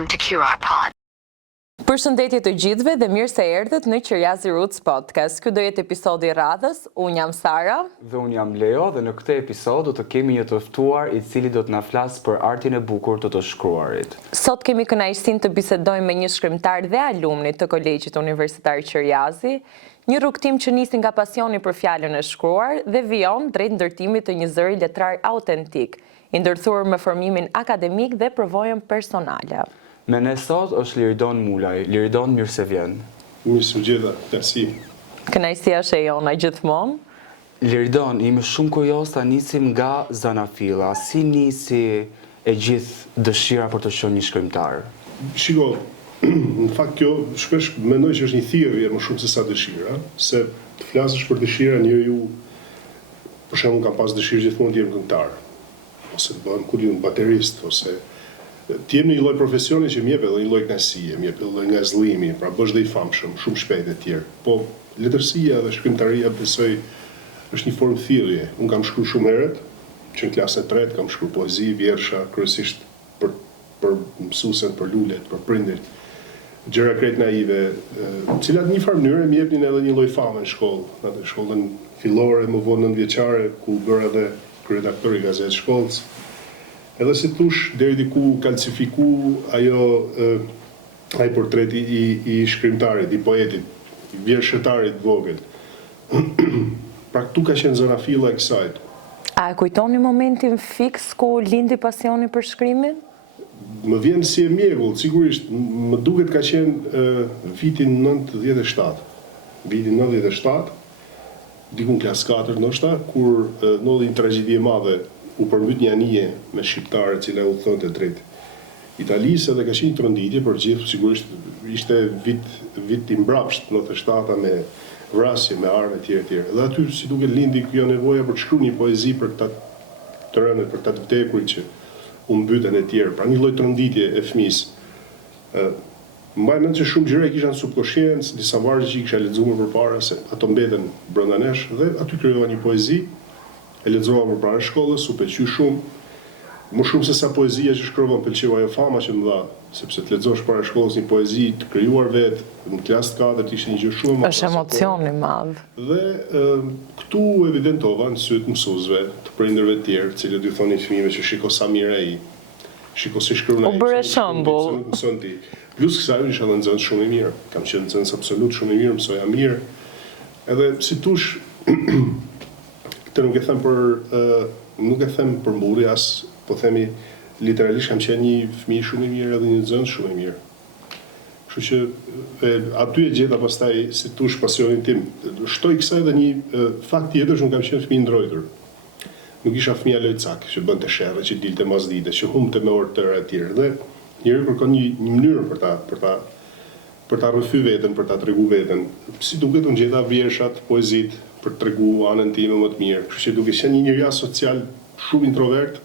Welcome to QR Pod. Përshëndetje të gjithëve dhe mirë se erdhët në Qerjazi Roots Podcast. Ky do jetë episodi i radhës. Unë jam Sara. Dhe unë jam Leo dhe në këtë episod do të kemi një të ftuar i cili do të na flasë për artin e bukur të të shkruarit. Sot kemi kënaqësinë të bisedojmë me një shkrimtar dhe alumni të Kolegjit Universitar Qerjazi, një rrugtim që nisi nga pasioni për fjalën e shkruar dhe vijon drejt ndërtimit të një zëri letrar autentik, i ndërthurë me formimin akademik dhe përvojën personale. Me ne sot është Liridon Mulaj. Liridon, mirë se vjen. Mirë se gjitha, merci. Kënaqësia është e jona gjithmonë. Liridon, jemi shumë kurios ta nisim nga zanafilla. Si nisi e gjithë dëshira për të qenë një shkrimtar? Shiko, në fakt kjo shpesh mendoj që është një thirrje më shumë se sa dëshira, se të flasësh për dëshira njeriu, për shembull ka pas dëshirë gjithmonë të jem këngëtar, ose të bëhem baterist, ose të jem në një lloj profesioni që më jep edhe një lloj kënaqësie, më jep edhe lloj ngazëllimi, pra bësh dhe i famshëm, shumë shpejt e tjerë. Po letërsia dhe shkrimtaria besoj është një formë thirrje. Unë kam shkruar shumë herët, që në klasën e tretë kam shkruar poezi, vjersha, kryesisht për mësuesen, për lulet, për prindërit. Gjëra krejt naive, cilat në një farë mënyrë më jepnin edhe një lloj fame në shkollë, atë shkollën fillore, më vonë 9-vjeçare, ku bëra edhe kryeredaktor i gazetës shkollës. Edhe si thush, deri diku kalcifiku ai portreti i shkrimtarit, i poetit, i vjershëtarit vogël. Pra këtu ka qenë zanafilla e kësaj. A e kujtoni momentin fiks ku lindi pasioni për shkrimin? Më vjen si e mjegull, sigurisht, më duket ka qenë vitin 97. Vitin 97, diku në klasë 4 ndoshta, kur ndodhi një tragjedi e madhe, u përmbyt një anije me shqiptare cila u thonte drejt Italisë dhe ka qenë një tronditje për gjithë, sigurisht ishte vit i mbrapsht 97 me vrasje, me arme tjere. Dhe aty si duket lindi kjo nevoja për të shkruar një poezi për këta të rënë, për këta të vdekurit që u mbyten e tjerë, pra një lloj tronditje e fëmisë. Mbaj mend që shumë gjëra kisha në subkonsciencë, disa vargje që i kisha lexuar përpara se ato mbeten brenda nesh dhe aty krijova një poezi. E lexova përpara shkollës, u pëlqy shumë. Më shumë se sa poezia që shkrova, më pëlqeu ajo fama që më dha, sepse të lexosh para shkollës një poezi të krijuar vetë, në klasë 4 ishte një gjë shumë. Është emocion i madh. Dhe këtu evidentova në sytë mësuesve, të prindërve të tjerë, të cilët i thonin fëmijëve që shiko sa mirë ai, shiko si shkruan ai. U bëre shembull. Plus kësaj unë isha nxënës shumë i mirë. Kam qenë nxënës absolut shumë i mirë, mësoja mirë. Edhe si tush këtë nuk e them për mburi as, po themi literalisht kam qenë një fëmijë shumë i mirë edhe një nxënës shumë i mirë. Kështu që aty e gjeta pastaj si tush pasionin tim. Shtoj kësaj edhe një fakt tjetër që unë kam qenë fëmijë ndrojtur. Nuk isha fëmija lojcak, që bënte sherrë, që dilte masdite, që humbte me orë tëra e tjerë. Dhe njëri kërkon një mënyrë për ta rrëfy veten, për ta tregu veten. Si duket unë gjeta vjershat, poezit, për të tregu anën time më të mirë. Kështu që duke qenë një njerëz social shumë introvert,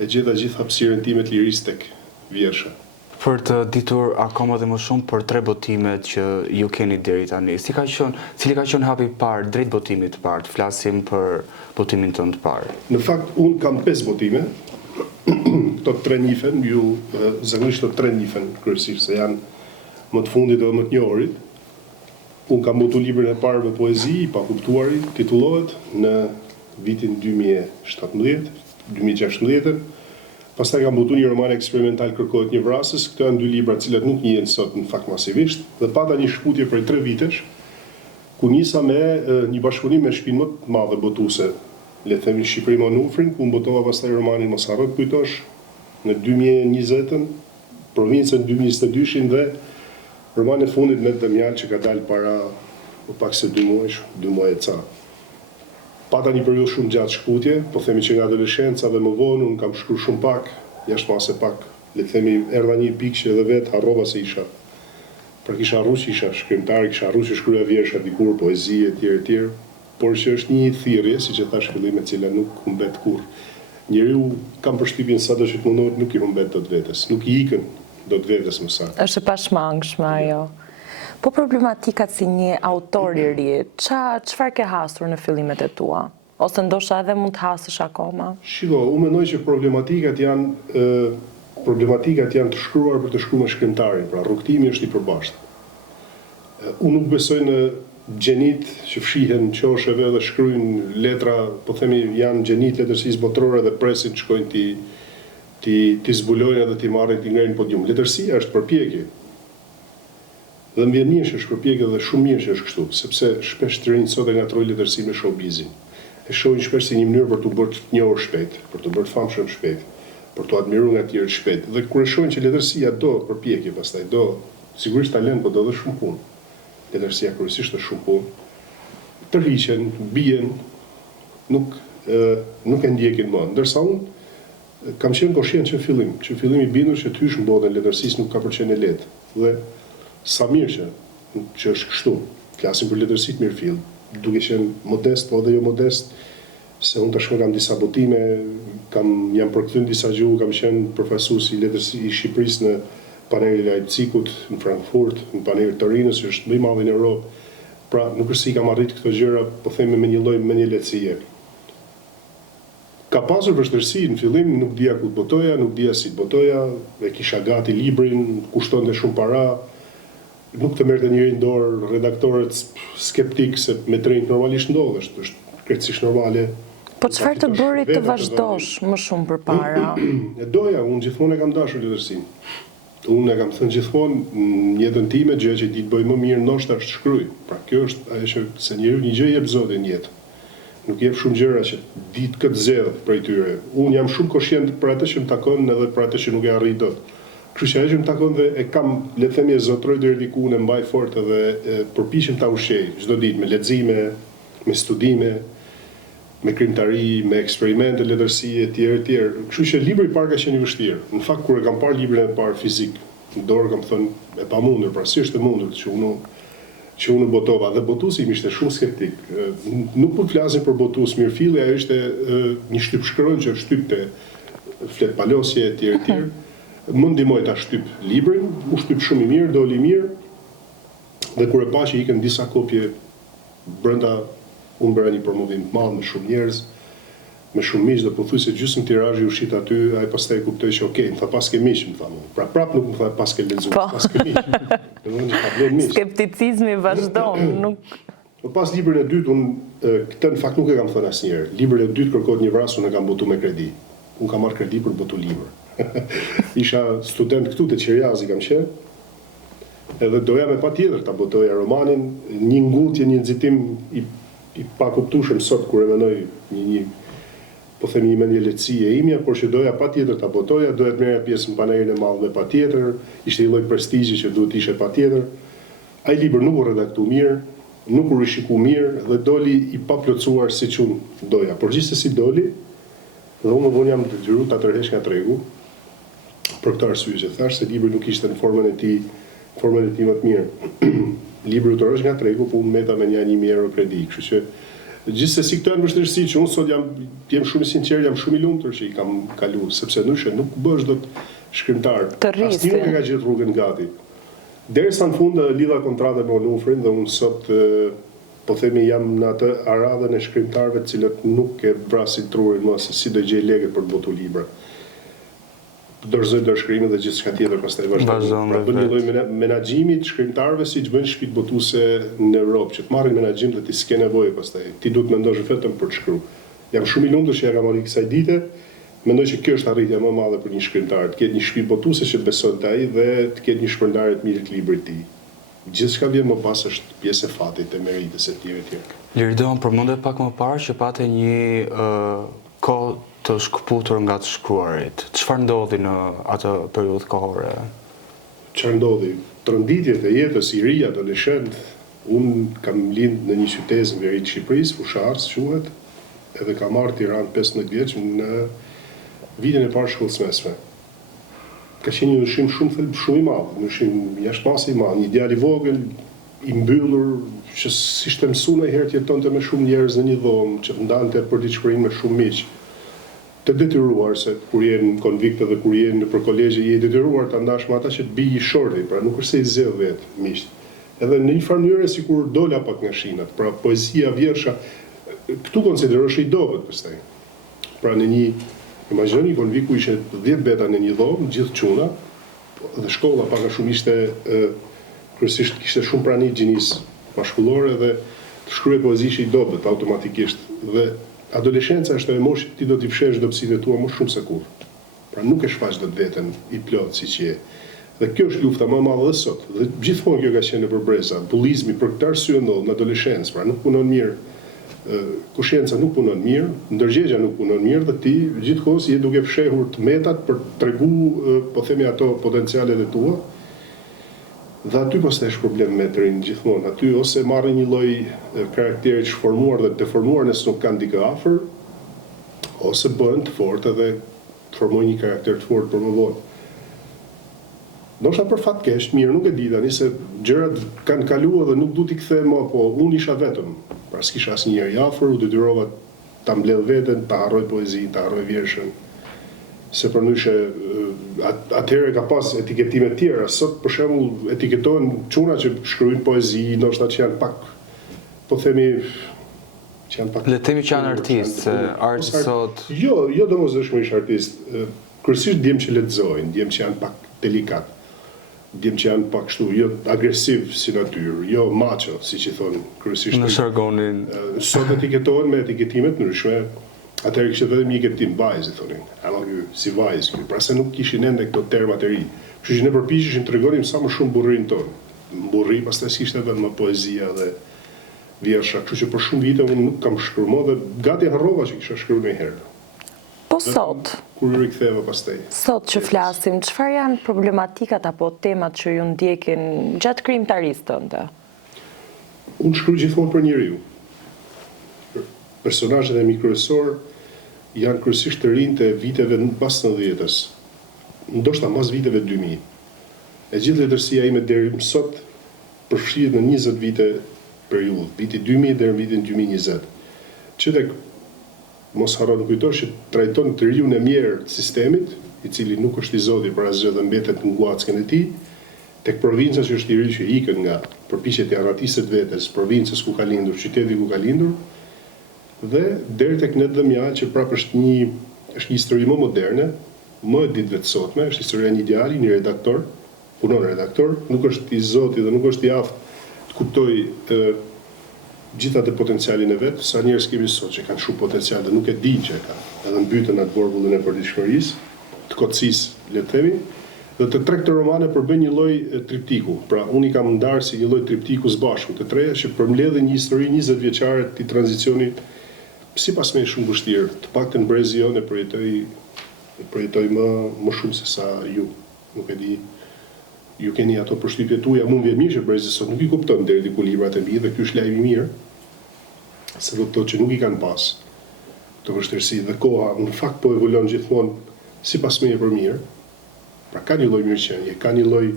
e gjeta gjithë hapësirën time të lirisë tek vjersha. Për të ditur akoma dhe më shumë për 3 botimet që ju keni deri tani, cili ka qenë hapi i parë drejt botimit të parë? Flasim për botimin tënd të parë. Në fakt unë kam 5 botime. Këto 3 njihen, ju zakonisht këto 3 njihen kryesisht se janë më të fundit dhe më të njohurit. Unë kam botu librin e parë me poezi, i pakuptuarit, titullohet në vitin 2017, 2016. Pastaj kam botu një roman eksperimental, Kërkohet një vrasës. Këto janë 2 libra të cilat nuk njihen sot në fakt masivisht, dhe pata një shkputje prej 3 vitesh, ku nisa me një bashkëpunim me shtëpinë më të madhe botuese, le të themi Shqipëri Monufrin, ku mbotova pastaj romanin Mos harro të kujtosh në 2020-ën, provincën 2022-shin dhe romani fundit Me Dëmjal që ka dalë para më pak se 2 muaj e ca. Pata një periudhë shumë gjatë shkputje, po themi që nga adoleshenca dhe më vonë unë kam shkruar shumë pak, jashtëmase pak, le të themi erdha një pikë që edhe vetë harrova se isha. Pra kisha harruar që isha shkrimtar, kisha harruar që shkruaja vjersha dikur, poezi e tjerë, por që është një thirrje, siç e thash fillim, e cila nuk humbet kurrë. Njeriu kam përshtypjen sado që të mundohet nuk i humbet dot vetes, nuk i ikën dot vetes më saktë. Është e pashmangshme ajo. Po problematikat si një autor i ri, çfarë ke hasur në fillimet e tua? Ose ndoshta edhe mund të hasësh akoma? Shiko, unë mendoj që problematikat janë problematikat janë të shkruar për të shkruar me shkrimtarin, pra rrugtimi është i përbashkët. Unë nuk besoj në gjenit që fshihen qosheve dhe shkruajnë letra, po themi janë gjenit letërsisë botërore dhe presin të shkojnë ti zbulojnë edhe ti marrin ti ngrenin podium. Letërsia është përpjekje. Dhe më vjen mirë që është përpjekje dhe shumë mirë që është kështu, sepse shpesh të rinjt sot e ngatrojnë letërsinë me showbizin. E shohin shpesh si një mënyrë për të bërë të njohur shpejt, për të bërë të famshëm shpejt, për të admiruar nga të tjerë shpejt. Dhe kur e shohin që letërsia do përpjekje, pastaj do sigurisht talent, po do edhe shumë punë. Letërsia kryesisht është shumë punë. Tërhiqen, bien, nuk e ndjekin më. Ndërsa unë kam qenë koshient që fillim i bindur që ty në botën letërsisë nuk ka përqenë e lehtë. Dhe sa mirë që është kështu. Flasim për letërsitë mirëfill, duke qenë modest, po edhe jo modest, se unë tashmë kam disa botime, jam përkthyer disa gjuhë, kam qenë profesues i letërsisë i Shqipërisë në panelin e Leipzigut, në Frankfurt, në panelin e Torinës, që është më i madh në Europë. Pra, nuk është si kam arritë këto gjëra, po themi me një lloj, me një lehtësie. Ka pasur vështirësi në fillim, nuk dija ku të botoja, nuk dija si të botoja, e kisha gati librin, kushtonte shumë para, nuk të merrte njëri në dorë, redaktorët skeptik se me të rinjt normalisht ndodh, është krejtësisht normale. Po çfarë të bëri të vazhdosh më shumë përpara? E doja, unë gjithmonë e kam dashur letërsinë. Unë e kam thënë gjithmonë në jetën time, gjë që di të bëj më mirë ndoshta është shkruaj. Pra kjo është ajo që se njeriu një gjë jep Zoti në jetë. Nuk jep shumë gjëra që di të këtë zgjedh prej tyre. Unë jam shumë koshient për atë që më takon edhe për atë që nuk e arrit dot. Kështu që ajo që më takon dhe e kam, le të themi, e zotroj deri diku, e mbaj fort edhe përpiqem ta ushqej çdo ditë me lexime, me studime, me krimtari, me eksperimente letërsi e tjerë. Kështu që libri i parë ka qenë i vështirë. Në fakt kur e kam parë librin e parë fizik, në dorë kam thënë e pamundur, pra si është e mundur që unë botova dhe botuesi im ishte shumë skeptik. Nuk po flasim për botues mirëfilli, ajo ishte një shtyp shkronjë që shtypte flet palosje e tjerë. Më ndihmoi ta shtyp librin, u shtyp shumë i mirë, doli mirë. Dhe kur e pa që ikën disa kopje brenda, unë bëra një promovim të madh me shumë njerëz, me shumë miq, dhe pothuajse gjysmë tirazhi u shit aty, ai pastaj kuptoi që okay, më tha pas ke miq, më tha. Pra prap nuk më tha pas ke lexuar, pas ke miq. Domethënë ka vlen miq. Skepticizmi vazhdon, nuk. Po pas librin e dytë, unë këtë në fakt nuk e kam thënë asnjëherë. Librin e dytë kërkohet një vrasje, unë e kam botuar me kredi. Unë kam marrë kredi për botu libër. Isha student këtu te Qiriazi kam qenë. Edhe doja me patjetër ta botoja romanin, një ngutje, një nxitim i pakuptueshëm sot kur e mendoj një po themi një mendje lehtësie imja, por që doja patjetër ta botoja, doja të merrja pjesë në panelin e madh me patjetër, ishte një lloj prestizhi që duhet ishte patjetër. Ai libër nuk u redaktu mirë, nuk u rishiku mirë dhe doli i paplotësuar siç unë doja. Por gjithsesi doli dhe unë më vonë jam detyruar ta tërheq nga tregu për këtë arsye që thash se libri nuk ishte në formën e tij më të mirë. Libri u tërheq nga tregu, po unë meta me një 1.000 euro kredi, kështu që gjithsesi këto janë vështirësi që unë sot jam shumë i sinqert, jam shumë i lumtur që i kam kaluar, sepse ndryshe nuk bësh dot shkrimtar. Asnjë nuk e ka gjetur rrugën gati. Derisa në fund lidha kontratë me Onufrin dhe unë sot po themi jam në atë aradhën e shkrimtarëve të cilët nuk e vrasin trurin më se si do gjej lekët për të botuar libra. Dorëzoj dorëshkrimin dhe gjithçka tjetër pastaj vazhdon. Pra bën një lloj menaxhimi të shkrimtarëve siç bëjnë shtëpitë botuese në Europë, që të marrin menaxhim dhe ti s'ke nevojë pastaj. Ti duhet mendosh vetëm për të shkruar. Jam shumë i lumtur që ja kam marrë kësaj dite. Mendoj që kjo është arritja më e madhe për një shkrimtar, të ketë një shtëpi botuese që beson te ai dhe të ketë një shpërndarje të mirë të librit të tij. Gjithçka vjen më pas është pjesë e fatit, e meritës e tjerë. Liridon, përmende pak më parë që pate një kohë të shkëputur nga të shkruarit. Çfarë ndodhi në atë periudhë kohore? Çfarë ndodhi? Tronditjet e jetës, i ri, adoleshent. Unë kam lind në një qytet në veri të Shqipërisë, Fusharës quhet, edhe kam marrë Tiranë 15 vjeç në vitin e parë shkollës mesme. Ka qenë një ndryshim shumë i madh, ndryshim jashtëmasi i madh, një djalë i vogël, i mbyllur, që si ishte mësuar ndonjëherë të jetonte me shumë njerëz në një dhomë, që ndante për diçkurinë me shumë miq. Të detyruar, se kur jenë konvikte dhe kur jenë për kolegje, je detyruar të ndash me ata që të bij i shorti, pra nuk është se i zgjedh vetë miq. Edhe në një farë mënyrë sikur dola pak nga shinat, pra poezia vjersha, këtu konsiderohesh i dobët pastaj. Pra në Imagjinoni një konvik ku ishe 10 beta në një dhomë, gjithë çuna, dhe shkolla pak a shumë ishte kryesisht kishte shumë prani gjinisë mashkullore dhe të shkruaj poezi ishte i dobët automatikisht. Dhe adoleshenca është e moshë ti do t'i fshesh dobësitë tua më shumë se kur. Pra nuk e shfaq dot veten i plot siç je. Dhe kjo është lufta më e madhe dhe sot. Dhe gjithmonë kjo ka qenë për breza. Bullizmi për këtë arsye ndodh në adoleshencë, pra nuk punon mirë. Kushjenca nuk punon mirë, ndërgjegja nuk punon mirë dhe ti gjithkohës je duke fshehur të metat për tregu, po themi ato potencialet e tua. Dhe aty pastaj është problem me të rinë gjithmonë. Aty ose marrin një lloj karakteri të formuar dhe të deformuar nëse nuk kanë dikë afër, ose bëhen të fortë dhe të formojnë një karakter të fortë për më vonë. Ndoshta për fat keq, mirë nuk e di tani se gjërat kanë kaluar dhe nuk du t'i kthem më, po unë isha vetëm. Pra s'kisha asnjëri afër, u detyrova ta mbledh veten, ta harroj poezinë, ta harroj vjershën. Se përndryshe atëherë ka pas etiketime të tjera. Sot për shembull etiketohen çuna që shkruajnë poezi, ndoshta që janë pak, po themi, që janë pak. Le të themi që janë artistë, art sot. Jo domosdoshmërisht artistë. Kryesisht djem që lexojnë, djem që janë pak delikat. Djem që janë pak kështu, jo agresiv si natyrë, jo macho, siç i thonë kryesisht. Në jargonin. Sot etiketohen me etiketime të ndryshme. Atëherë kishte vetëm një etiketim vajzë, thonin. Ama ky si vajzë ky, pra se nuk kishin ende këto terma të ri. Kështu që ne përpiqeshim të tregonim sa më shumë burrinë tonë. Burri, pastaj s'kishte vetëm poezia dhe vjersha, kështu që për shumë vite unë nuk kam shkruar më dhe gati harrova që kisha shkruar ndonjëherë. Po sot, kur i riktheva pastaj. Sot që flasim, çfarë janë problematikat apo temat që ju ndjekin gjatë krijimtarisë tënde? Unë shkruaj gjithmonë për njeriu. Personazhet e mi kryesor janë kryesisht të rinj të viteve pas 90-s, ndoshta mas viteve 2000. E gjithë letërsia ime deri më sot përfshihet në 20 vite periudhë, viti 2000 deri në vitin 2020. Që tek mos harro të kujtosh që trajton të riun e mirë të sistemit, i cili nuk është i zoti për asgjë dhe mbetet në guackën e tij, tek provinca që është i ri që ikën nga përpiqjet e arratisë vetes, provincës ku ka lindur, qyteti ku ka lindur, dhe deri tek ne dëmja që prapë është një histori më moderne, më e ditëve të sotme, është historia një djali, një redaktor, punon redaktor, nuk është i zoti dhe nuk është i aftë të kuptoj gjitha të potencialin e vetë, sa njerëz kemi sot që kanë shumë potencial dhe nuk e dinë që e kanë, edhe mbytën atë vorbullën e përditshmërisë, të kotësisë, le të themi, dhe të tre këto romane përbën një lloj triptiku. Pra unë i kam ndarë si një lloj triptiku së bashku, të treja që përmbledhin një histori 20 vjeçare të tranzicionit sipas me shumë vështirë. Të paktën brezi jonë e përjetoj më shumë se sa ju. Nuk e di. Ju keni ato përshtypjet tuaja, mund vjen mirë që brezi sot nuk i kupton deri diku librat e mi dhe ky është lajm i mirë. Se do të thotë që nuk i kanë pas të vështirësi dhe koha në fakt po evolon gjithmonë sipas mirë për mirë. Pra ka një lloj mirëqenie, ka një lloj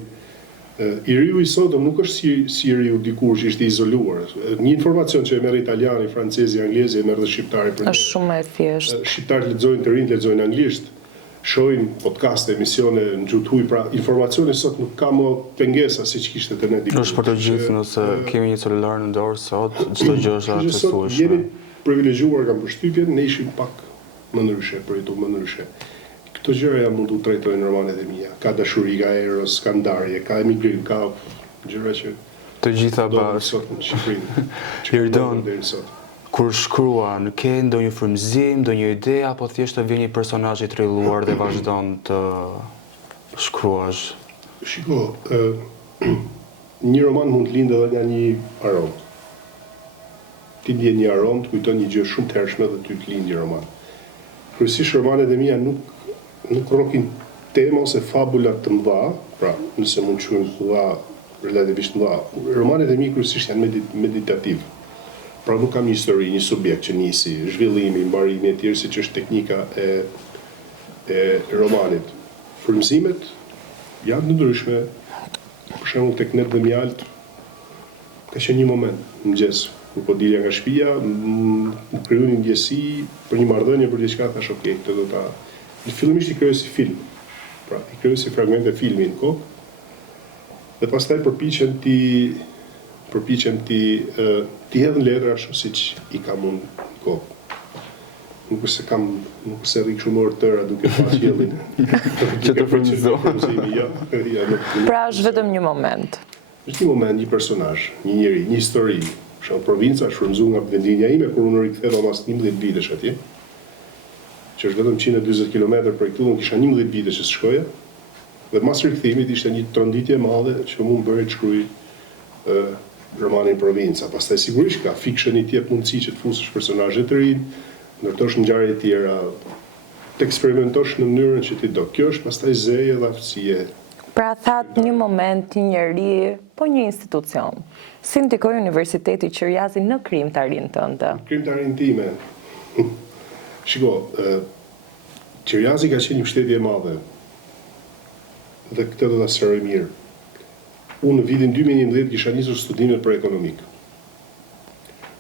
i riu i sotëm nuk është si i riu dikur që ishte izoluar. Një informacion që e merr italiani, francezi, anglezi, e merr dhe shqiptari për. Është shumë e thjeshtë. Shqiptarët lexojnë të rinj, lexojnë anglisht, shohin podcaste, emisione në gjuhë huaj, pra informacioni sot nuk ka më pengesa siç kishte te ne dikur. Është për të gjithë, nëse kemi një celular në dorë sot, çdo gjë është aksesueshme. Sot jemi privilegjuar, kam përshtypjen, ne ishim pak më ndryshe, përjetuar më ndryshe. Këto gjëra ja mund të trajtojnë në romanet e mia. Ka dashuri, ka eros, ka ndarje, ka emigrim, ka gjëra që të gjitha bashkë sot në Shqipërinë. Irdon, kur shkruan, ke ndonjë frymëzim, ndonjë ide apo thjesht të vjen një personazh i trilluar dhe vazhdon të shkruash? Shiko, një roman mund të lindë edhe nga një aromë. Ti ndjen një aromë, të kujton një gjë shumë të hershme dhe ty të lindë një roman. Kryesisht romanet e mia nuk rrokin tema ose fabula të mëdha, pra nëse mund të quhen të mëdha, relativisht të mëdha. Romanet e mi kryesisht janë meditativ. Pra nuk kam një histori, një subjekt që nisi, zhvillimi, mbarimi e tjerë, siç është teknika e romanit. Frymëzimet janë të ndryshme. Për shembull tek Net dhe Mjalt ka qenë një moment në mëngjes ku po dilja nga shtëpia, më krijoi një ndjesi për një marrëdhënie për diçka, thash okay, këtë do ta. Fillimisht i krijoj si film. Pra, i krijoj si fragmente filmi në kokë. Dhe pastaj përpiqem ti hedhën letra ashtu siç i kam unë kokë. nuk është se rrik shumë orë tëra duke pa qiellin. Që të frymëzohen. Pra është vetëm një moment. Është një moment, një personazh, një njeri, një histori. Shumë provinca është frymëzuar nga vendinja ime kur unë riktheva pas 11 vitesh atje. Që është vetëm 140 km prej këtu, unë kisha 11 vite që shkoja. Dhe mas rikthimit ishte një tronditje e madhe që mu më bëri të shkruaj romanin Provinca. Pastaj sigurisht ka fiction i tjep mundësi që të fusësh personazhe të rinj, ndërtosh ngjarje të tjera, të eksperimentosh në mënyrën që ti do. Kjo është pastaj zeje dhe aftësie. Pra thatë një moment, një njeri, po një institucion. Si ndikoi Universiteti Qiriazi në krijimtarinë tënde? Krijimtarinë time. Shiko, Qiriazi ka qenë një mbështetje e madhe. Dhe këtë do ta sqaroj mirë. Unë në vitin 2011 kisha nisur studimet për ekonomik.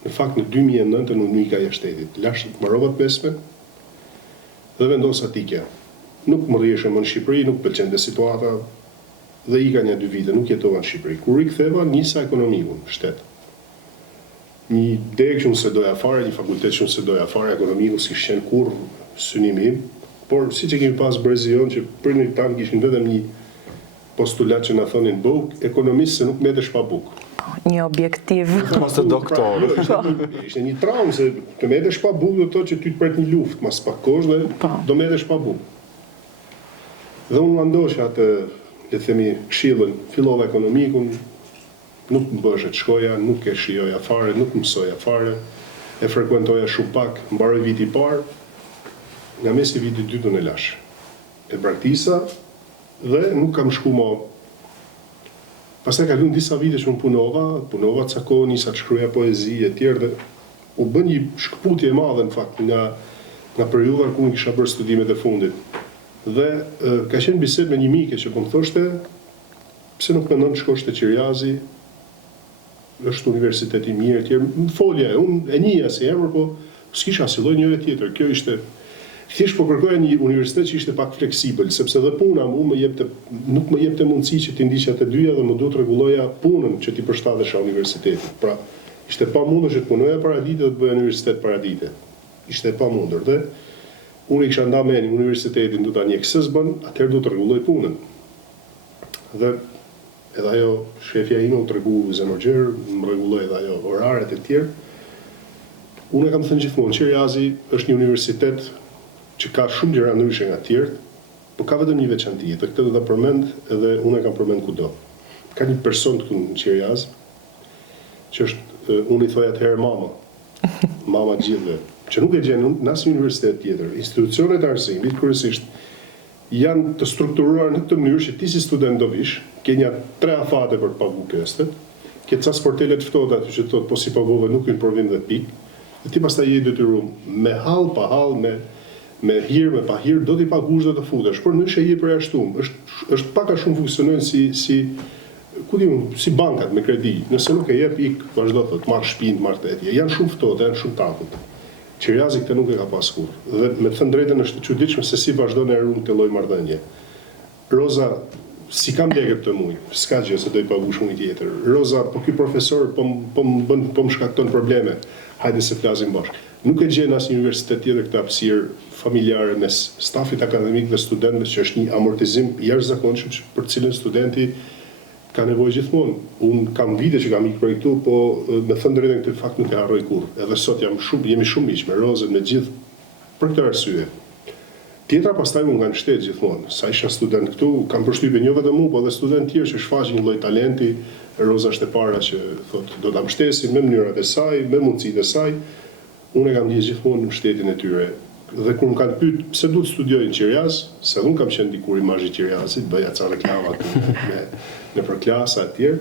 Në fakt në 2009 unë nika jashtë shtetit. Lash mbarova të mesmen dhe vendosa tikja. Nuk më rrieshe më në Shqipëri, nuk pëlqente situata dhe ika një 2 vite, nuk jetova në Shqipëri. Kur riktheva, nisa ekonomikun, shtet. Një degë që unë se doja fare, një fakultet që unë se doja fare, ekonomiku si shenë kur synimi im, por si që kemi pas Brezion që për një tanë kishin vetëm një postulat që na thonin buk, ekonomistë se nuk metesh pa buk. Një objektiv. Mas të doktor. Ishte një traumë se të metesh pa buk do të thotë që ty të pret një luftë, mas pak kosh dhe do metesh pa buk. Dhe unë mandosha atë, le të themi, këshillën, fillova ekonomikun, nuk më bëshe të shkoja, nuk e shijoja fare, nuk mësoja fare, e frekuentoja shumë pak, mbaroj viti i parë, nga mesi viti i dytë unë e lash. E praktisa dhe nuk kam shku më. Pastaj kalon disa vite që unë punova ca kohë, nisa të shkruaja poezi e tjerë dhe u bën një shkputje e madhe në fakt nga periudha ku unë kisha bërë studimet e fundit. Dhe ka qenë bisedë me një mike që po më thoshte pse nuk mendon të shkosh te Qiriazi, është universiteti mirë e tjerë. Më folja, unë e njihja si emër, po s'kisha asnjë lloj njëre tjetër. Kjo ishte thjesht po kërkoja një universitet që ishte pak fleksibël, sepse dhe puna nuk më jepte mundësi që t'i ndiqja të dyja dhe më duhet rregulloja punën që t'i përshtatesha universitetit. Pra, ishte pamundur që të punoja paradite dhe të bëja universitet paradite. Ishte pamundur dhe unë i kisha nda mendin universitetin do ta njeh se s'bën, atëherë do të rregulloj punën. Dhe edhe ajo shefja ime u tregu zemërgjer, më rregulloi edhe ajo oraret e tjerë. Unë e kam thënë gjithmonë, Qiriazi është një universitet që ka shumë gjëra ndryshe nga të tjerët, por ka vetëm një veçanti, dhe këtë do ta përmend edhe unë e kam përmend kudo. Ka një person këtu në Qiriaz, që është, unë i thoj atëherë mama gjithëve, që nuk e gjen në asnjë universitet tjetër. Institucionet e arsimit kryesisht janë të strukturuar në këtë mënyrë që ti si student do vish, ke një 3 afate për të paguar këstet, ke ca sportele të ftohta aty që thotë po si pagove nuk hyn provim dhe pikë, dhe ti pastaj je detyruar me hall pa hall, me hir me pa hir, do t'i paguash dhe të futesh, por ndryshe je përjashtuar. Është pak a shumë funksionojnë si bankat me kredi. Nëse nuk e jep ik, vazhdo thotë, marr shtëpinë, marr tetje. Janë shumë ftohtë, janë shumë takut. Qiriazi këtë nuk e ka pas kur. Dhe me të thënë drejtën është e çuditshme se si vazhdon e ruan këtë lloj marrëdhënie. Roza, si kam lekë të muj, s'ka gjë se do i paguash shumë tjetër. Roza, po ky profesor po më shkakton probleme. Hajde se flasim bashkë. Nuk e gjen asnjë universitet tjetër këtë hapësirë familjare mes stafit akademik dhe studentëve, që është një amortizim jashtëzakonshëm për cilën studenti ka nevojë gjithmonë. Unë kam vite që kam ikë për këtu, po me thënë drejtën këtë fakt nuk e harroj kurrë. Edhe sot jemi shumë miq me Rozën, me gjithë për këtë arsye. Tjetra pastaj unë nga në shtet gjithmonë. Sa isha student këtu, kam përshtypjen jo vetëm unë, po edhe student tjerë që shfaqin një lloj talenti. Roza është e para që thotë do ta mbështesin me mënyrat e saj, me mundësitë e saj. Unë e kam ndjekur gjithmonë në shtetin e tyre. Dhe kur më kanë pyet pse duhet studioj në Qiriaz, se unë kam qenë dikur imazh i Qiriazit, bëja ca reklama në për klasa e tjerë.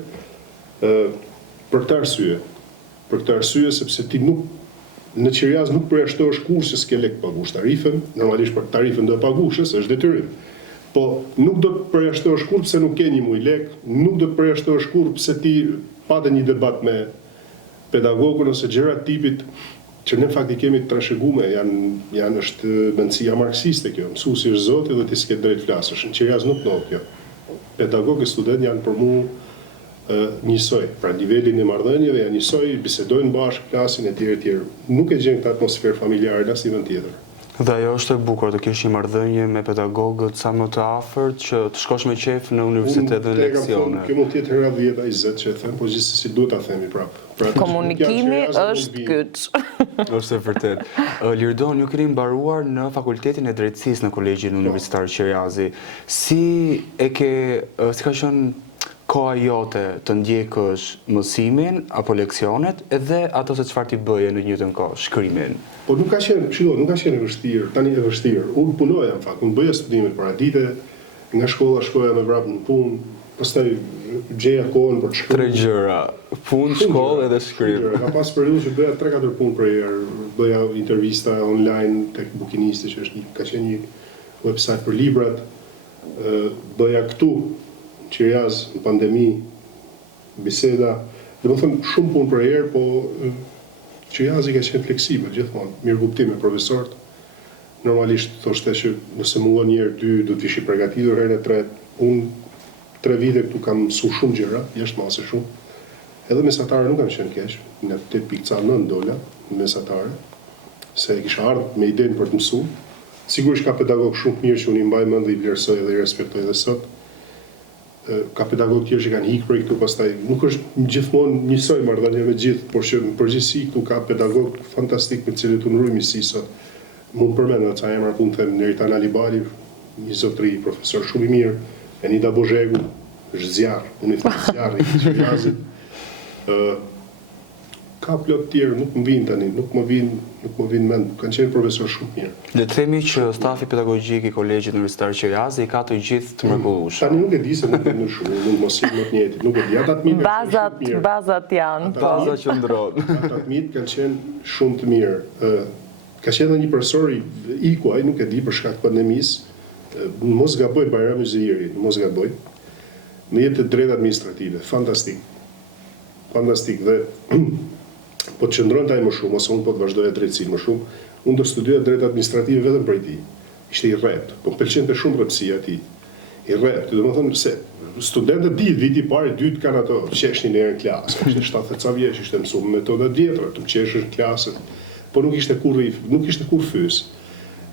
Për këtë arsye sepse ti nuk në Qiriaz nuk përjashtohesh kurrë se s'ke lek paguash tarifën, normalisht për tarifën do e paguash, është detyrim. Po nuk do të përjashtohesh kurrë pse nuk ke një muj lek, nuk do të përjashtohesh kurrë pse ti patë një debat me pedagogun ose gjëra të tipit që në fakt i kemi të trashëguar, janë është mendësia marksiste kjo. Mësuesi është Zoti dhe ti s'ke drejt flasësh. Në Qiriaz nuk ndodh kjo. Pedagogë e student janë për mua njësoj. Pra nivelin e marrëdhënieve janë njësoj, bisedojnë bashkë, klasin e tjerë. Nuk e gjen këtë atmosferë familjare në asnjë vend tjetër. Dhe ajo është e bukur të kesh një marrëdhënie me pedagogët sa më të afërt që të shkosh me qejf në universitet dhe në leksione. Kjo mund të jetë hera 10-20 që e them, po gjithsesi duhet ta themi prapë. Komunikimi është kyç. Është e vërtet. Lirdon, ju keni mbaruar në Fakultetin e Drejtësisë në Kolegjin Universitar Qerjazi. Si ka qenë koha jote të ndjekësh mësimin apo leksionet edhe ato se çfarë ti bëje në të njëjtën kohë, shkrimin? Po nuk ka qenë e vështirë, tani e vështirë. Unë punoja në fakt, unë bëja studimet paradite, nga shkolla shkoja me vrap në punë, pastaj gjeja kohën për të shkruar. 3 gjëra, punë, shkollë edhe shkrim. Ka pas periudhë që bëja 3-4 punë për herë, bëja intervista online tek Bukinisti, që ka qenë një website për librat, bëja këtu Qerjaz në pandemi, biseda, dhe më thëmë shumë punë për herë, po Qerjazi ka qenë fleksibël gjithmonë, mirë kuptim me profesorët. Normalisht thoshte që nëse mungon një herë 2, do të vishi përgatitur herën e tretë. Unë 3 vite këtu kam mësuar shumë gjëra, jashtë mase shumë. Edhe mesatare nuk kam qenë keq, në 8.9 dola mesatare, se kisha ardhur me idenë për të mësuar. Sigurisht ka pedagog shumë mirë që unë i mbaj mend dhe i vlerësoj dhe i respektoj edhe sot. Ka pedagogë tjerë që kanë hikë për këtu, pastaj nuk është gjithmonë njësoj marrëdhënia me gjithë, por që në përgjithësi këtu ka pedagogë fantastik me të cilët unë rroj misi sot. Mund përmend ca emra ku them Neritan Alibali, një zotëri, profesor shumë i mirë, Enida Bozhegu, është zjarr, unë i them zjarri i Qerjazit. Ka plot tjerë, nuk më vijnë tani, nuk më vijnë mend, kanë qenë profesor shumë mirë. Le të themi që stafi pedagogjik i Kolegjit Universitar Qerjazi i ka të gjithë të mrekullueshëm. Tani nuk e di se nuk e në shumë, mund mos i më të njëjtit, nuk e di, ata të mirë. Bazat janë. Baza qëndron. Ata të mirë kanë qenë shumë të mirë. Ka qenë një profesor i kuaj, nuk e di për shkak të pandemisë, mos gaboj Bajrami Zehiri, mos gaboj. Me jetë të drejtë administrative, fantastik. Fantastik dhe po të qëndron taj më shumë, ose unë po të vazhdoja drejtësinë më shumë, unë do studioja drejtë administrative vetëm për ti. Ishte i rrept, po më pëlqente shumë rreptësia ati. I rrept, do të thënë se studentët viti i parë, dytë kanë ato qeshnin e në klasë, ishte 70 ca vjeç, ishte mësuar me metoda vjetra, të qeshësh në klasë, po nuk ishte kur fys,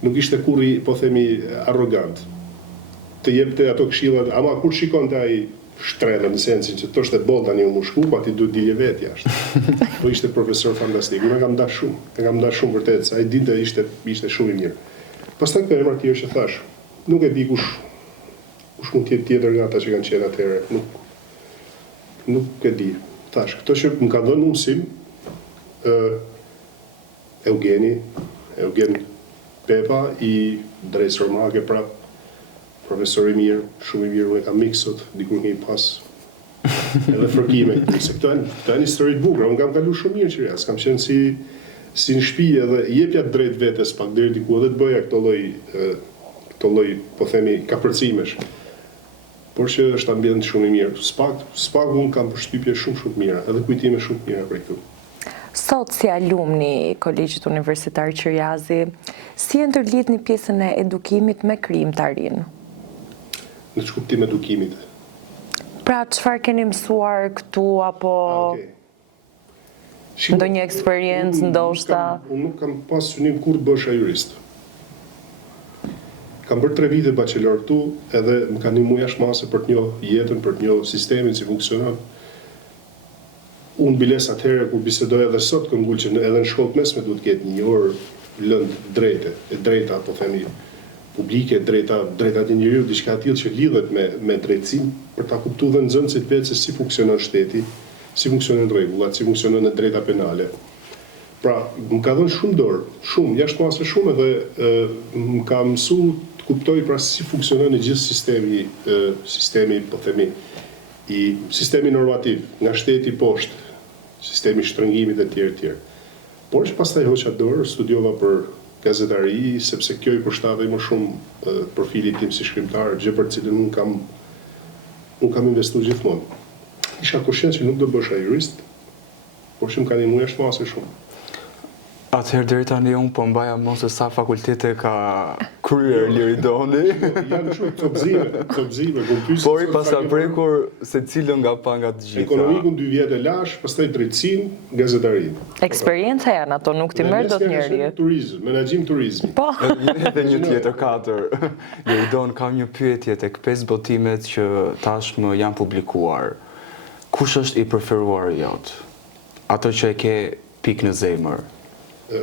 nuk ishte kur i, po themi, arrogant. Të jepte ato këshillat, ama kur shikonte ai shtrena në sensin që të është e boll tani u mushku, pa ti duhet dilje vetë jashtë. Po ishte profesor fantastik, unë e kam dash shumë vërtet, se ai dinte ishte shumë i mirë. Pastaj këto emra tjerë që thash, nuk e di kush mund të jetë tjetër nga ata që kanë qenë atëherë, nuk e di. Thash, këto që më kanë dhënë mësim, Eugen Pepa i Drejtës Romake prap, profesor i mirë, shumë i mirë, unë e kam mikë sot, dikur një pas edhe fërkime. Se këto janë histori të bukura, unë kam kalu shumë mirë Qerjas, kam qenë si në shtëpi edhe jepja drejt vetes pak deri diku edhe të bëja këto lloj, po themi, kapërcimesh. Por që është ambient shumë i mirë. Spak unë kam përshtypje shumë mira, edhe kujtime shumë mira për këtu. Sot si alumni i Kolegjit Universitar Qerjazi, si e ndërlidhni pjesën e edukimit me krijimtarinë? Në që kuptim edukimit. Pra, çfarë keni mësuar këtu, apo ndonjë eksperiencë ndoshta? Unë nuk kam pas synim kur të bësha jurist. Kam bërë 3 vite bachelor këtu, edhe më ka ndihmuar jashtë mase për të njohur jetën, për të njohur sistemin si funksionon. Unë biles atëherë kur bisedoj edhe sot këmgull që edhe në shkollë mesme duhet ketë një orë lëndë drejta, po themi, publike, drejta të njeriut, diçka tillë që lidhet me drejtësinë, për ta kuptuar dhe nxënësit vetë se si funksionon shteti, si funksionon rregullat, si funksionon e drejta penale. Pra, më ka dhënë shumë dorë, shumë, jashtë mase shumë, edhe më ka mësuar të kuptoj pra si funksionon i gjithë sistemi, po themi, i sistemi normativ, nga shteti poshtë, sistemi shtrëngimit e tjerë. Por që pastaj hoqa dorë, studiova për gazetari, sepse kjo i përshtatej më shumë profilit tim si shkrimtar, gjë për cilën unë kam investuar gjithmonë. Isha koshient që nuk do bësha jurist, por që më kanë ndihmuar jashtë mase shumë. Atëherë deri tani unë po mbaja mos se sa fakultete ka kryer Liridoni. Janë shumë topzime, Por i pasa prekur secilën nga pa nga të gjitha. Ekonomikun 2 vjet e lash, pastaj drejtësinë, gazetarinë. Eksperjenca janë ato, nuk ti merr dot njëri. Turizëm, menaxhim turizmi. Po. Edhe një tjetër 4. Liridon, kam një pyetje tek 5 botimet që tashmë janë publikuar. Kush është i preferuar jot? Ato që e ke pik në zemër.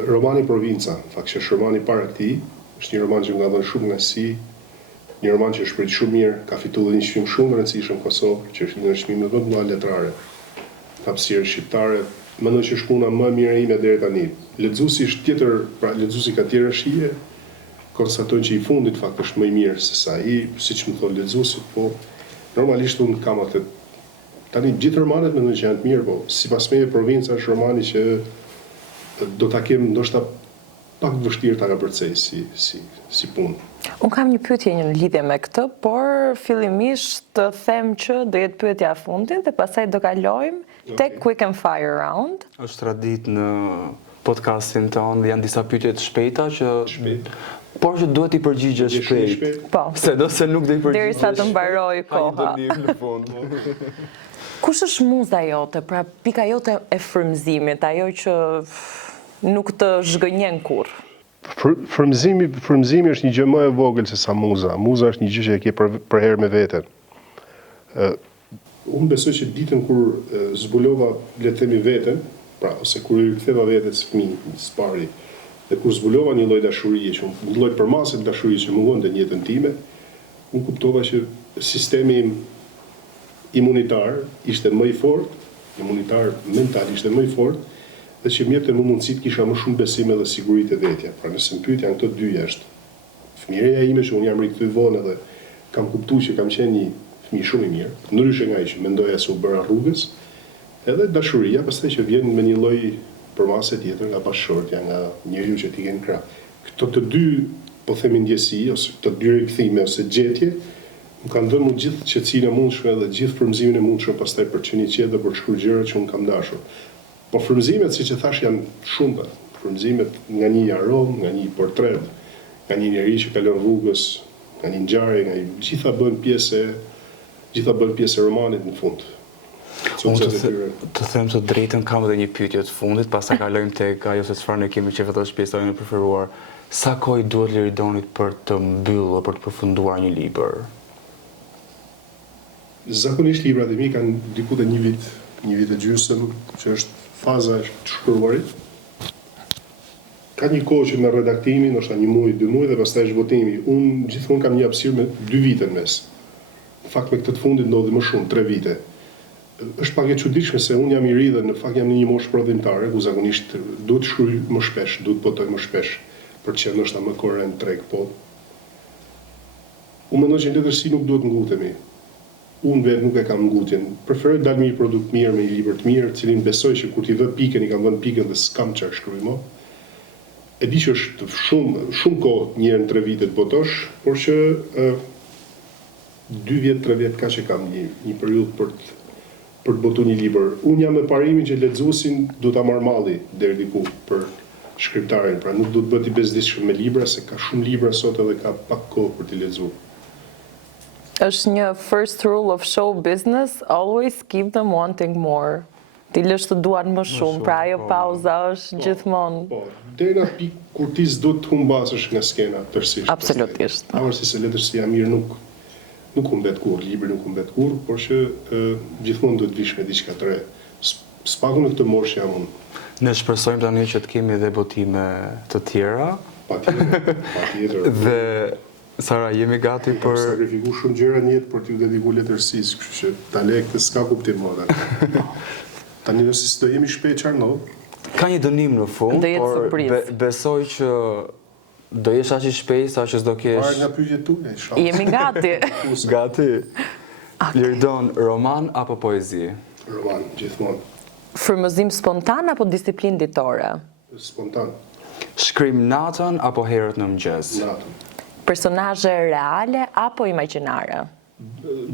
Romani Provinca, fakt që është romani para këtij, është një roman që më ka dhënë shumë kënaqësi, një roman që është prit shumë mirë, ka fituar një çmim shumë rëndësishëm në Kosovë, që është një çmim më të mëdha letrare. Hapësirë shqiptare, mendoj që është puna më e mirë ime deri tani. Lexuesi është tjetër, pra lexuesi ka tjera shije, konstatojnë që i fundit fakt është më i mirë se sa ai, siç më thonë lexuesit, po normalisht unë kam atë. Tani gjithë romanet mendoj që janë të mirë, po sipas meje Provinca është romani që do ta kem ndoshta pak vështirë ta përcej si punë. Unë kam një pyetje në lidhje me këtë, por fillimisht të them që do jetë pyetja e fundit dhe pastaj do kalojmë tek Quick and Fire Round. Është traditë në podcastin tonë dhe janë disa pyetje të shpejta që por që duhet i përgjigjesh shpejt. Po. Se do se nuk do i përgjigjesh. Derisa të mbaroj koha. Në fund. Kush është muza jote, pra pika jote e frymëzimit, ajo që nuk të zhgënjen kurrë? Frymëzimi është një gjë më e vogël se sa muza. Muza është një gjë që e ke për herë me veten. Unë besoj që ditën kur zbulova, le të themi veten, pra ose kur i riktheva vetes fëmijë, spari, dhe kur zbulova një lloj dashurie, një lloj përmase të dashurisë që mungonte në jetën time, unë kuptova që sistemi im imunitar ishte më i fortë, imunitar mental ishte më i fortë, dhe që mjepte më mundësit kisha më shumë besim edhe siguri të vetja. Pra nëse më pyetja këto dy është fëmijëria ime që unë jam rikthy vonë dhe kam kuptuar që kam qenë një fëmijë shumë i mirë, ndryshe nga ai që mendoja se u bëra rrugës, edhe dashuria pastaj që vjen me një lloj përmase tjetër nga bashkëshortja, nga njeriu që ti ke në krah. Këto të dy, po themi ndjesi ose të dy rikthime ose gjetje, më kanë dhënë gjithë qetësinë e mundshme dhe gjithë frymëzimin e mundshëm pastaj për të qenë i qetë dhe për të shkruar gjërat që unë kam dashur. Po frymëzimet, siç e thash, janë shumë. Frymëzimet nga një aromë, nga një portret, nga një njerëz që kalon rrugës, nga një ngjarje, nga gjitha bën pjesë e romanit në fund. Unë të them të drejtën, kam edhe një pyetje të fundit, pastaj kalojmë tek ajo se çfarë ne kemi që vetë pjesën e preferuar. Sa kohë duhet Liridonit për të mbyllur, për të përfunduar një libër? Zakonisht librat e mi kanë diku te një vit e gjysmë, që është faza e shkruarit. Ka një kohë që me redaktimin, ndoshta 1 muaj, 2 muaj dhe pastaj zhvotimi. Unë gjithmonë kam një hapësirë me 2 vite në mes. Në fakt me këtë të fundit ndodhi më shumë, 3 vite. Është pak e çuditshme se unë jam i ri dhe në fakt jam në një moshë prodhimtare, ku zakonisht duhet të shkruaj më shpesh, duhet botoj më shpesh për të qenë ndoshta më korrent treg, po. Unë mendoj që letërsi nuk duhet ngutemi. Unë vetë nuk e kam ngutjen. Preferoj dal me një produkt mirë, me një libër të mirë, cilin besoj që kur t'i vë pikën, i kam vënë pikën dhe s'kam çfarë shkruaj më. E di që është shumë kohë, 1 herë në 3 vite të botosh, por që 2 vjet, 3 vjet ka që kam një periudhë për të botuar një libër. Unë jam me parimin që lexuesin do ta marr malli deri diku për shkriptarin, pra nuk do të bëhet i bezdisshëm me libra, se ka shumë libra sot edhe ka pak kohë për t'i lexuar. Është një first rule of show business, always keep them wanting more. Ti lësh të duan më shumë, pra ajo pauza është gjithmonë. Po, deri në pikë kur ti s'do të humbasësh nga skena tërësisht. Absolutisht. Pavarësisht se letërsia mirë nuk humbet kurrë, libri nuk humbet kurrë, por që gjithmonë duhet vish me diçka të re. S'paku në këtë moshë jam unë. Ne shpresojmë tani që të kemi edhe botime të tjera. Patjetër. Dhe Sara, jemi gati për... Kam sakrifiku shumë gjëra në jetë për t'ju dediku letërsisë, kështu që ta le këtë s'ka kuptim më tani. Tani nëse s'do jemi shpejt çfarë ndodh? Ka një dënim në fund, por besoj që do jesh aq i shpejt sa që s'do kesh... Parë nga pyetjet tuaja, inshallah. Jemi gati. Gati. Liridon, roman apo poezi? Roman, gjithmonë. Frymëzim spontan apo disiplinë ditore? Spontan. Shkrim natën apo herët në mëngjes? Natën. Personazhe reale apo imagjinare?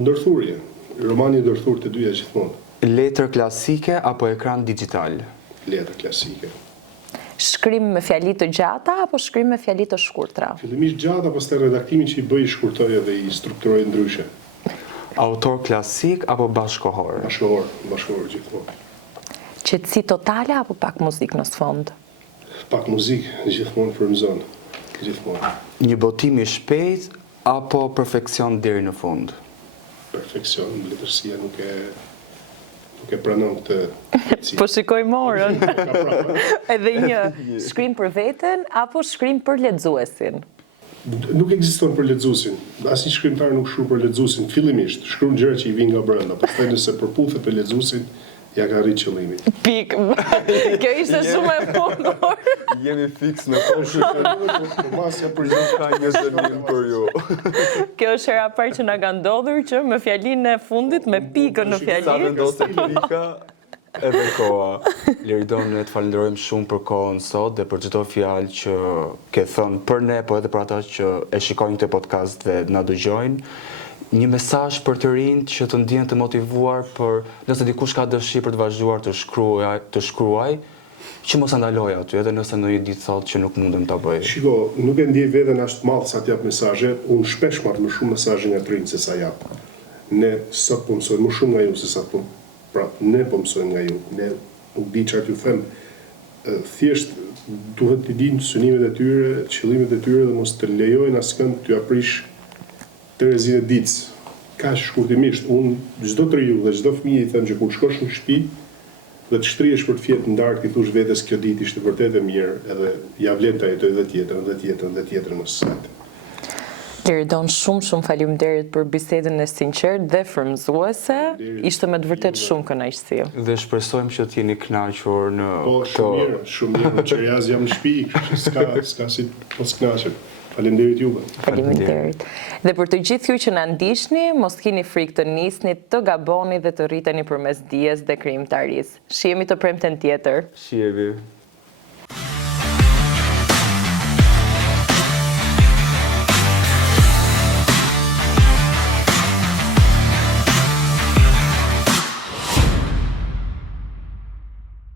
Ndërthurje. Romani ndërthur të dyja gjithmonë. Letër klasike apo ekran digital? Letër klasike. Shkrim me fjali të gjata apo shkrim me fjali të shkurtra? Fillimisht gjata, pastaj redaktimin që i bëj shkurtoj dhe i strukturoj ndryshe. Autor klasik apo bashkohor? Bashkohor gjithmonë. Qetësi totale apo pak muzikë në sfond? Pak muzikë, gjithmonë frymëzon. Gjithmonë. Një botim i shpejt apo perfekcion deri në fund? Perfekcion, letërsia nuk e pranon këtë. Po shikoj morën. Edhe një shkrim për veten apo shkrim për lexuesin? Nuk ekziston për lexuesin. Asnjë shkrimtar nuk shkruan për lexuesin fillimisht. Shkruan gjëra që i vijnë nga brenda. Pastaj nëse përputhet për lexuesin, ja ka arrit qëllimin. Pik. Kjo ishte shumë e punor. Jemi fiks në Masja për gjithë ka një zënim për ju. Kjo është hera parë që na ka ndodhur që me fjalinë e fundit, me pikën në Sa fjali. vendose Lirika edhe koha. Liridon, ne të falenderojmë shumë për kohën sot dhe për çdo fjalë që ke thënë për ne, po edhe për ata që e shikojnë këtë podcast dhe na dëgjojnë. Një mesazh për të rinjt që të ndjehen të motivuar për nëse dikush ka dëshirë për të vazhduar të shkruaj, që mos ndaloj aty, edhe nëse në një ditë thotë që nuk mundem ta bëj. Shiko, nuk e ndjej veten as të madh sa të jap mesazhe. Unë shpesh marr më shumë mesazhe nga të rinjt se sa jap. Ne sot po mësojmë më shumë nga ju se sa po. Pra, ne po mësojmë nga ju. Ne nuk di çfarë t'ju them. Thjesht duhet të dinë synimet e tyre, qëllimet e tyre dhe mos të lejojnë askënd t'ju aprish Terezin e ditës. Kaq shkurtimisht, unë çdo triju dhe çdo fëmijë i them që kur shkosh në shtëpi dhe të shtrihesh për të fjetë ndarë, ti thush vetes kjo ditë ishte vërtet e mirë, edhe ja vlen ta jetoj dhe tjetër në sot. Liridon, shumë faleminderit për bisedën e sinqertë dhe frymëzuese. Ishte me të vërtet shumë kënaqësi. Dhe shpresojmë që të jeni kënaqur në Po, shumë mirë, në Qerjaz jam në shtëpi, kështu s'ka si mos kënaqem. Faleminderit juve. Faleminderit. Dhe për të gjithë ju që na ndiqni, mos keni frikë të nisni, të gaboni dhe të rriteni përmes dijes dhe krijimtarisë. Shihemi të premten tjetër. Shihemi.